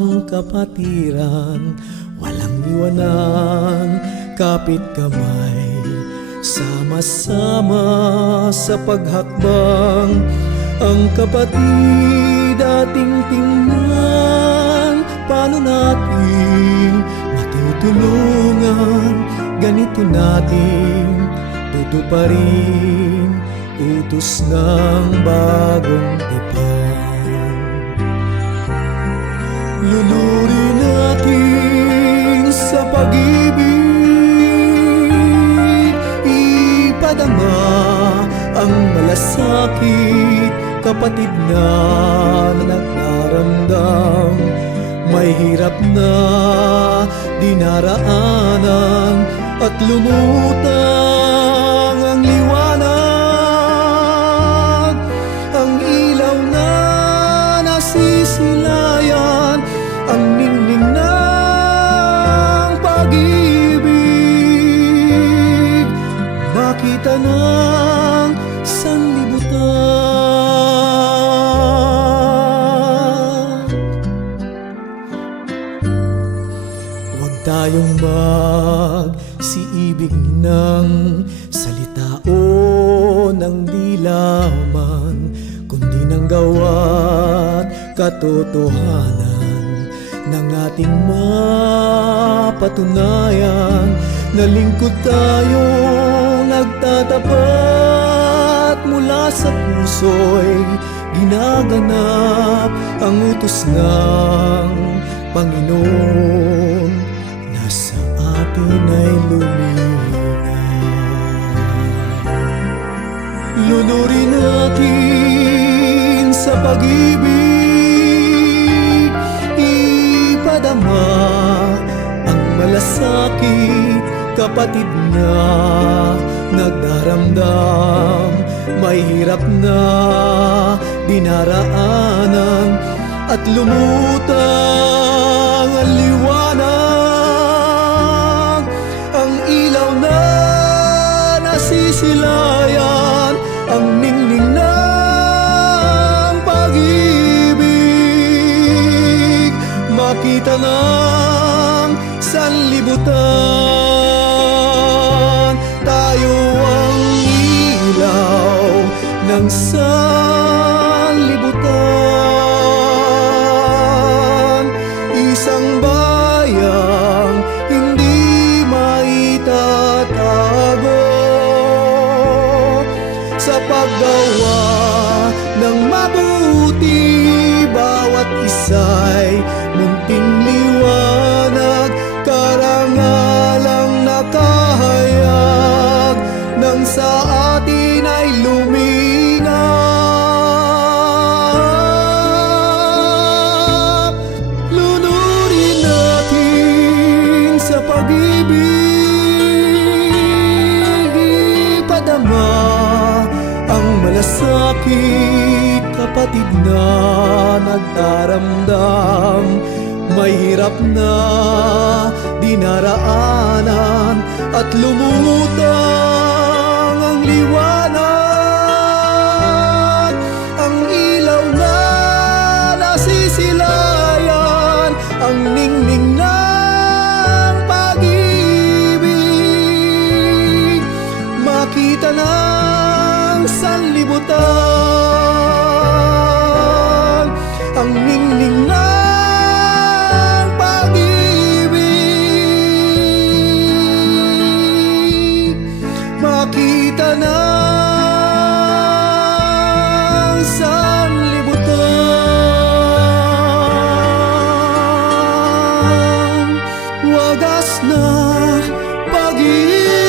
ang kapatiran, walang iwanan, kapit kamay, sama-sama sa paghakbang. Ang kapatid ating tingnan, paano natin matutulungan? Ganito natin tutuparin utos ng bagong tipan. Lunurin natin sa pag-ibig, ipadama ang malasakit, kapatid na nagdaramdam. May hirap na dinaraanan at lumutang ang liwanag. Ang ilaw na nasisilayan, ang ningning ng pag-ibig, makita ng sanlibutan. Huwag tayong magsiibig ng salita o ng dilaman, kundi ng gawa't katotohanan ng ating mapatunayan. Na lingkod tayo nagtatapat, mula sa puso'y ginaganap ang utos ng Panginoon na sa atin ay lumingaw. Lunurin natin sa pag-ibig, ipadama ang malasakit, kapatid na nagdaramdam. May hirap na dinaraanan at lumutang ang liwanag. Ang ilaw na nasisilayan, ang ningning ng pag-ibig, makita ng sanlibutan. Tayo ang ilaw ng sanlibutan, isang bayang hindi maitatago. Sa paggawa ng mabuti, bawat isa'y munting liwanag, karangalang nakahayag nang sa atin ay lumingap. Lunurin natin sa pag-ibig, ipadama ang malasakit, kapatid na nagdaramdam. May hirap na dinaraanan at lumutang ang liwanag. Ang ilaw na nasisilayan, ang ningning ng pag-ibig, makita ng sanlibutan. Ang ningning ng pag-ibig, makita ng sanlibutan. Wagas na pag-ibig,